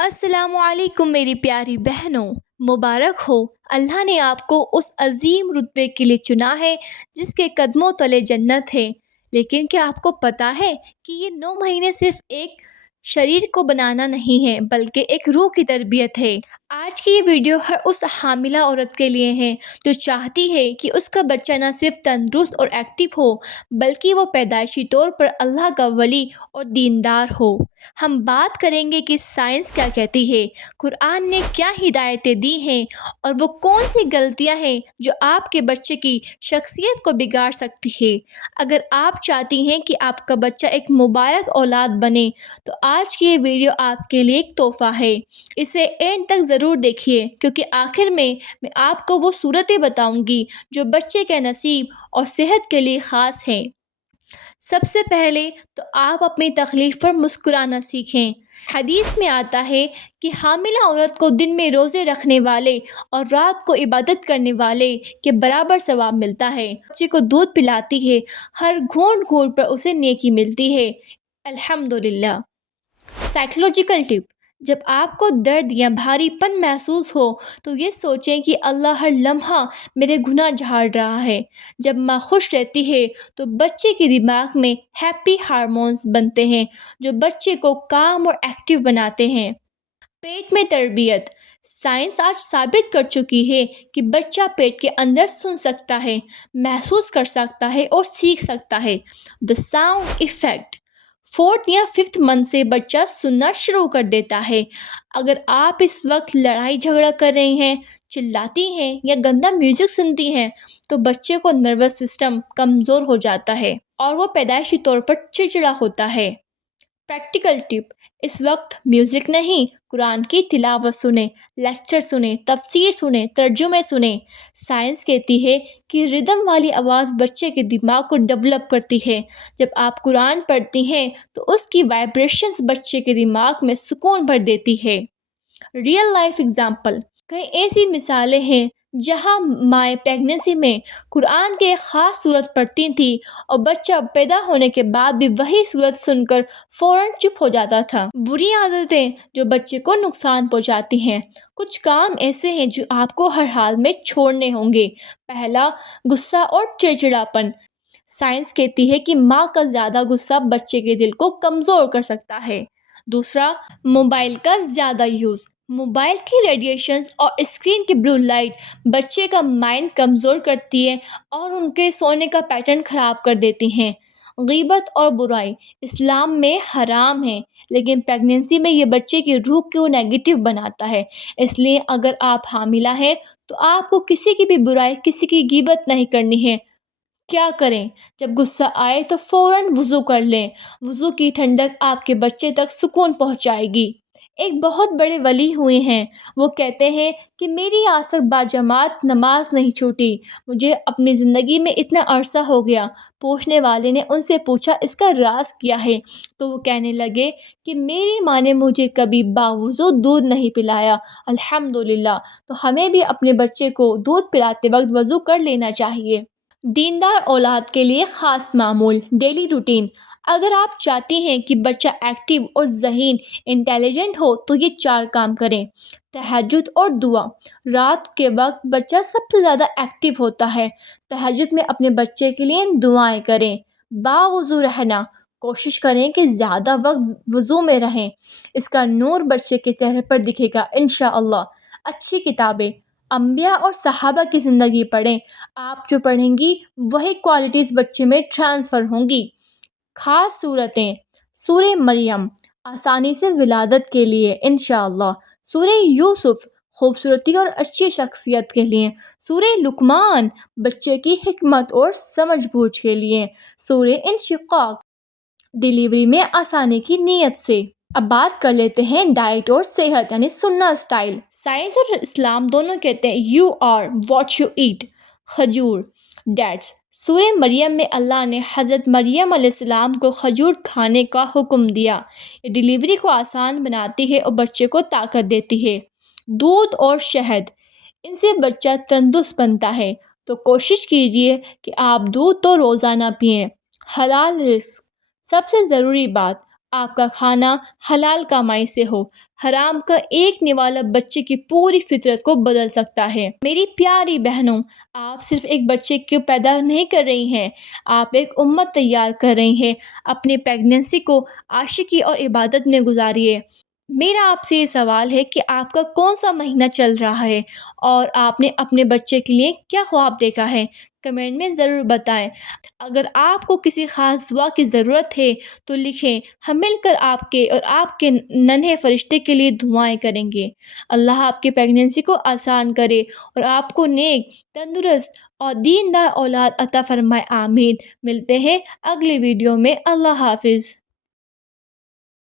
السلام علیکم میری پیاری بہنوں، مبارک ہو۔ اللہ نے آپ کو اس عظیم رتبے کے لیے چنا ہے جس کے قدموں تلے جنت ہے۔ لیکن کیا آپ کو پتہ ہے کہ یہ 9 مہینے صرف ایک شریر کو بنانا نہیں ہے بلکہ ایک روح کی تربیت ہے۔ آج کی یہ ویڈیو ہر اس حاملہ عورت کے لیے ہے جو چاہتی ہے کہ اس کا بچہ نہ صرف تندرست اور ایکٹیو ہو بلکہ وہ پیدائشی طور پر اللہ کا ولی اور دیندار ہو۔ ہم بات کریں گے کہ سائنس کیا کہتی ہے، قرآن نے کیا ہدایتیں دی ہیں اور وہ کون سی غلطیاں ہیں جو آپ کے بچے کی شخصیت کو بگاڑ سکتی ہے۔ اگر آپ چاہتی ہیں کہ آپ کا بچہ ایک مبارک اولاد بنے تو آج کی یہ ویڈیو آپ کے لیے ایک تحفہ ہے۔ اسے اینڈ تک ضرور دیکھیے کیونکہ آخر میں آپ کو وہ صورتیں بتاؤں گی جو بچے کے نصیب اور صحت کے لیے خاص ہیں۔ سب سے پہلے تو آپ اپنی تکلیف پر مسکرانا سیکھیں۔ حدیث میں آتا ہے کہ حاملہ عورت کو دن میں روزے رکھنے والے اور رات کو عبادت کرنے والے کے برابر ثواب ملتا ہے۔ بچے کو دودھ پلاتی ہے، ہر گھونٹ گھونٹ پر اسے نیکی ملتی ہے۔ الحمدللہ۔ سائیکولوجیکل ٹپ: جب آپ کو درد یا بھاری پن محسوس ہو تو یہ سوچیں کہ اللہ ہر لمحہ میرے گناہ جھاڑ رہا ہے۔ جب ماں خوش رہتی ہے تو بچے کے دماغ میں ہیپی ہارمونز بنتے ہیں جو بچے کو کام اور ایکٹیو بناتے ہیں۔ پیٹ میں تربیت: سائنس آج ثابت کر چکی ہے کہ بچہ پیٹ کے اندر سن سکتا ہے، محسوس کر سکتا ہے اور سیکھ سکتا ہے۔ دی ساؤنڈ ایفیکٹ: 4 یا 5 منتھ سے بچہ سننا شروع کر دیتا ہے۔ اگر آپ اس وقت لڑائی جھگڑا کر رہی ہیں، چلاتی ہیں یا گندا میوزک سنتی ہیں تو بچے کو نروس سسٹم کمزور ہو جاتا ہے اور وہ پیدائشی طور پر چڑچڑا ہوتا ہے۔ پریکٹیکل ٹپ: اس وقت میوزک نہیں، قرآن کی تلاوت سنیں، لیکچر سنیں، تفسیر سنیں، ترجمے سنیں۔ سائنس کہتی ہے کہ ردم والی آواز بچے کے دماغ کو ڈیولپ کرتی ہے۔ جب آپ قرآن پڑھتی ہیں تو اس کی وائبریشنز بچے کے دماغ میں سکون بھر دیتی ہے۔ ریئل لائف ایگزامپل: کئی ایسی مثالیں ہیں جہاں مائیں پریگننسی میں قرآن کی ایک خاص سورت پڑھتی تھیں اور بچہ پیدا ہونے کے بعد بھی وہی سورت سن کر فوراً چپ ہو جاتا تھا۔ بری عادتیں جو بچے کو نقصان پہنچاتی ہیں: کچھ کام ایسے ہیں جو آپ کو ہر حال میں چھوڑنے ہوں گے۔ پہلا، غصہ اور چڑچڑاپن۔ سائنس کہتی ہے کہ ماں کا زیادہ غصہ بچے کے دل کو کمزور کر سکتا ہے۔ دوسرا، موبائل کا زیادہ یوز۔ موبائل کی ریڈیشنز اور اسکرین کی بلو لائٹ بچے کا مائنڈ کمزور کرتی ہے اور ان کے سونے کا پیٹرن خراب کر دیتی ہیں۔ غیبت اور برائی اسلام میں حرام ہے لیکن پریگننسی میں یہ بچے کی روح کو نیگیٹو بناتا ہے۔ اس لیے اگر آپ حاملہ ہیں تو آپ کو کسی کی بھی برائی، کسی کی غیبت نہیں کرنی ہے۔ کیا کریں؟ جب غصہ آئے تو فوراً وضو کر لیں۔ وضو کی ٹھنڈک آپ کے بچے تک سکون پہنچائے گی۔ ایک بہت بڑے ولی ہوئے ہیں، وہ کہتے ہیں کہ میری آج تک باجماعت نماز نہیں چھوٹی، مجھے اپنی زندگی میں اتنا عرصہ ہو گیا۔ پوچھنے والے نے ان سے پوچھا اس کا راز کیا ہے تو وہ کہنے لگے کہ میری ماں نے مجھے کبھی باوضو دودھ نہیں پلایا۔ الحمدللہ۔ تو ہمیں بھی اپنے بچے کو دودھ پلاتے وقت وضو کر لینا چاہیے۔ دیندار اولاد کے لیے خاص معمول، ڈیلی روٹین۔ اگر آپ چاہتی ہیں کہ بچہ ایکٹیو اور ذہین، انٹیلیجنٹ ہو تو یہ 4 کام کریں۔ تہجد اور دعا۔ رات کے وقت بچہ سب سے زیادہ ایکٹیو ہوتا ہے۔ تہجد میں اپنے بچے کے لیے دعائیں کریں۔ باوضو رہنا۔ کوشش کریں کہ زیادہ وقت وضو میں رہیں، اس کا نور بچے کے چہرے پر دکھے گا انشاءاللہ۔ اچھی کتابیں، انبیاء اور صحابہ کی زندگی پڑھیں۔ آپ جو پڑھیں گی وہی کوالٹیز بچے میں ٹرانسفر ہوں گی۔ خاص صورتیں: سورہ مریم، آسانی سے ولادت کے لیے انشاءاللہ۔ سورہ یوسف، خوبصورتی اور اچھی شخصیت کے لیے۔ سورہ لقمان، بچے کی حکمت اور سمجھ بوجھ کے لیے۔ سورہ انشقاق، ڈیلیوری میں آسانی کی نیت سے۔ اب بات کر لیتے ہیں ڈائٹ اور صحت یعنی سننا اسٹائل۔ سائنس اور اسلام دونوں کہتے ہیں you are what you eat. کھجور، ڈیٹس۔ سورہ مریم میں اللہ نے حضرت مریم علیہ السلام کو کھجور کھانے کا حکم دیا۔ یہ ڈیلیوری کو آسان بناتی ہے اور بچے کو طاقت دیتی ہے۔ دودھ اور شہد، ان سے بچہ تندرست بنتا ہے تو کوشش کیجیے کہ آپ دودھ تو روزانہ پئیں۔ حلال رزق، سب سے ضروری بات، آپ کا کھانا حلال کمائی سے ہو۔ حرام کا ایک نوالا بچے کی پوری فطرت کو بدل سکتا ہے۔ میری پیاری بہنوں، آپ صرف ایک بچے کو پیدا نہیں کر رہی ہیں، آپ ایک امت تیار کر رہی ہیں۔ اپنی پیگننسی کو عاشقی اور عبادت میں گزاریے۔ میرا آپ سے یہ سوال ہے کہ آپ کا کون سا مہینہ چل رہا ہے اور آپ نے اپنے بچے کے لیے کیا خواب دیکھا ہے؟ کمنٹ میں ضرور بتائیں۔ اگر آپ کو کسی خاص دعا کی ضرورت ہے تو لکھیں، ہم مل کر آپ کے اور آپ کے ننھے فرشتے کے لیے دعائیں کریں گے۔ اللہ آپ کی پیگننسی کو آسان کرے اور آپ کو نیک، تندرست اور دیندار اولاد عطا فرمائے، آمین۔ ملتے ہیں اگلی ویڈیو میں۔ اللہ حافظ۔